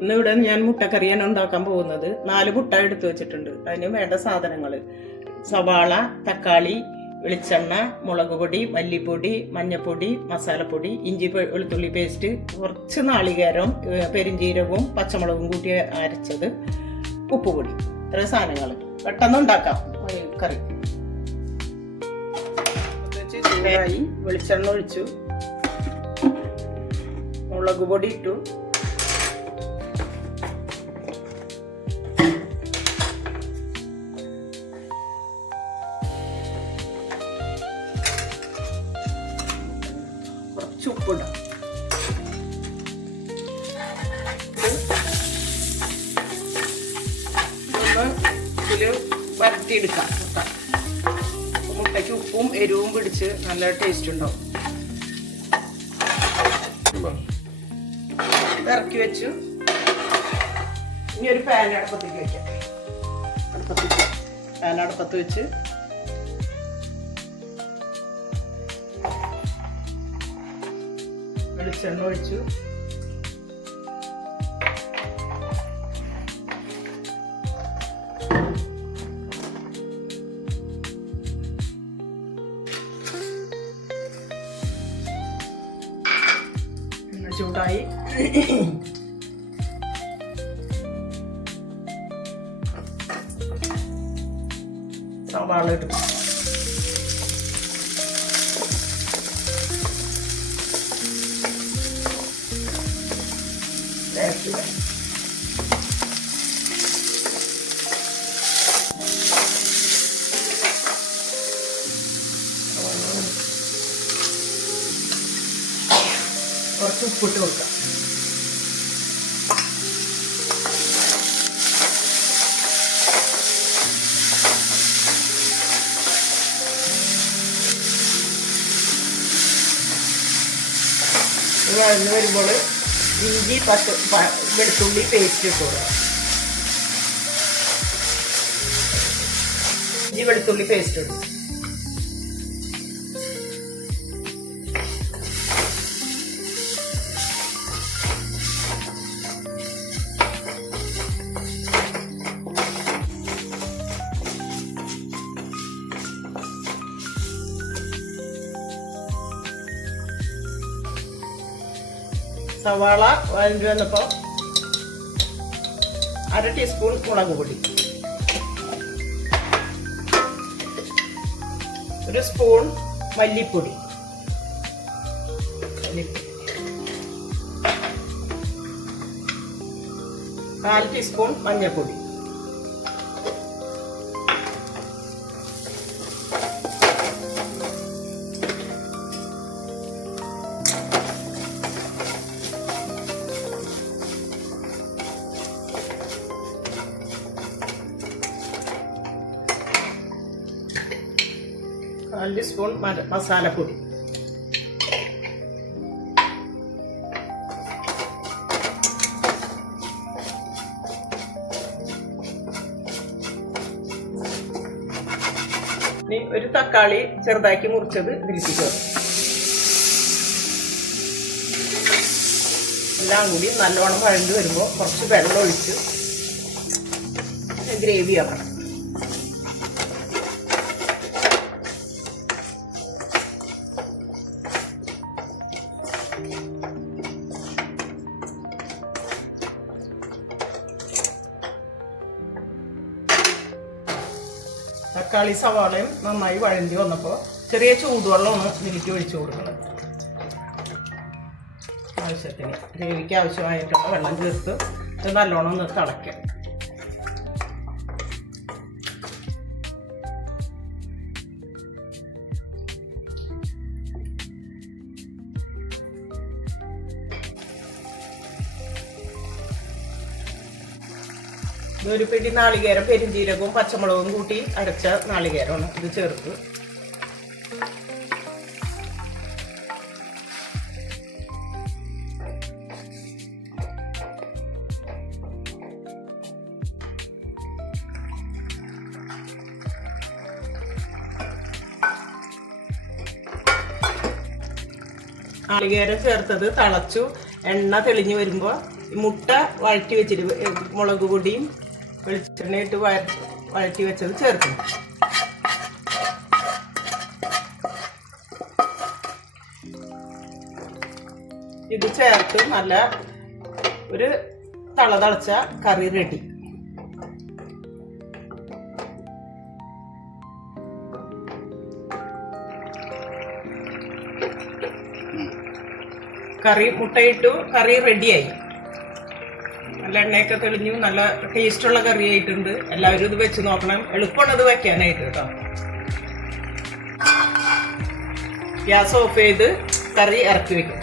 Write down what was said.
ഇന്ന് ഇവിടെ ഞാൻ മുട്ടക്കറിയാണ് ഉണ്ടാക്കാൻ പോകുന്നത്. നാല് മുട്ട എടുത്തു വെച്ചിട്ടുണ്ട്. അതിന് വേണ്ട സാധനങ്ങൾ സവാള തക്കാളി വെളിച്ചെണ്ണ മുളക് പൊടി മല്ലിപ്പൊടി മഞ്ഞൾപ്പൊടി മസാലപ്പൊടി ഇഞ്ചി വെളുത്തുള്ളി പേസ്റ്റ് കുറച്ച് നാളികേരം ഏഹ് പച്ചമുളകും കൂട്ടി അരച്ചത് ഉപ്പുപൊടി. ഇത്ര സാധനങ്ങൾ പെട്ടെന്ന് ഉണ്ടാക്കാം. കറി. വെളിച്ചെണ്ണ ഒഴിച്ചു. മുളക് പൊടി ഇട്ടു. ഇതിൽ വരട്ടിയെടുക്കാം. മുട്ടയ്ക്ക് ഉപ്പും എരിവും പിടിച്ച് നല്ല ടേസ്റ്റ് ഉണ്ടാവും. ഇറക്കി വെച്ചു. ഇനി ഒരു പാൻ അടുപ്പത്തേക്ക് വെക്കാം. അടുപ്പത്തേക്ക് പാൻ അടുപ്പത്ത് വെച്ച് വെളിച്ചെണ്ണ ഒഴിച്ചു. ചൂടായി സവാള ഇടും കുറച്ച് ഉപ്പിട്ട് വെക്കുക വഴന്ന് വരുമ്പോൾ ഇഞ്ചി പച്ച വെളുത്തുള്ളി പേസ്റ്റ് ഇട്ട് കൊടുക്കുക ഇഞ്ചി വെളുത്തുള്ളി പേസ്റ്റ് ഇടും സവാള വഴണ്ടി വന്നപ്പോൾ അര ടീസ്പൂൺ മുളക് പൊടി. ഒരു സ്പൂൺ മല്ലിപ്പൊടി. മല്ലിപ്പൊടി. കാൽ ടീസ്പൂൺ മഞ്ഞൾപ്പൊടി. കാൽ സ്പൂൺ മസാലപ്പൊടി. ഇനി ഒരു തക്കാളി ചെറുതാക്കി മുറിച്ചത് ഇതിലേക്ക് എല്ലാം കൂടി നല്ലോണം വഴണ്ട് വരുമ്പോൾ കുറച്ച് വെള്ളം ഒഴിച്ച് ഗ്രേവി ആക്കണം. തക്കാളി സവാളയും നന്നായി വഴഞ്ഞു വന്നപ്പോൾ ചെറിയ ചൂടുവെള്ളമാണ് ഇതിലേക്ക് ഒഴിച്ചു കൊടുക്കുന്നത്. ആവശ്യത്തിന് ഗ്രേവിക്ക് ആവശ്യമായിട്ടുള്ള വെള്ളം ചേർത്ത് ഇത് നല്ലോണം ഒന്ന് തിളയ്ക്കാം. ഇതൊരു പിടി നാളികേരം പെരിഞ്ജീരകവും പച്ചമുളകും കൂട്ടി അരച്ച നാളികേരമാണ് ഇത് ചേർത്ത്. നാളികേരം ചേർത്തത് തിളച്ചു എണ്ണ തെളിഞ്ഞു വരുമ്പോൾ മുട്ട വഴറ്റി വെച്ചിട്ട് മുളക് പൊടിയും വെളിച്ചെണ്ണയിട്ട് വഴ- വഴറ്റി വെച്ചത് ചേർക്കണം. ഇത് ചേർത്ത് നല്ല ഒരു തള തളച്ച കറി റെഡി കറി മുട്ടയിട്ടു കറി റെഡിയായി നല്ല എണ്ണയൊക്കെ തെളിഞ്ഞു. നല്ല ടേസ്റ്റുള്ള കറി ആയിട്ടുണ്ട്. എല്ലാവരും ഇത് വെച്ച് നോക്കണം. എളുപ്പമാണ് വെക്കാനായിട്ട് കേട്ടോ. ഗ്യാസ് ഓഫ് ചെയ്ത് കറി ഇറക്കി വെക്കും.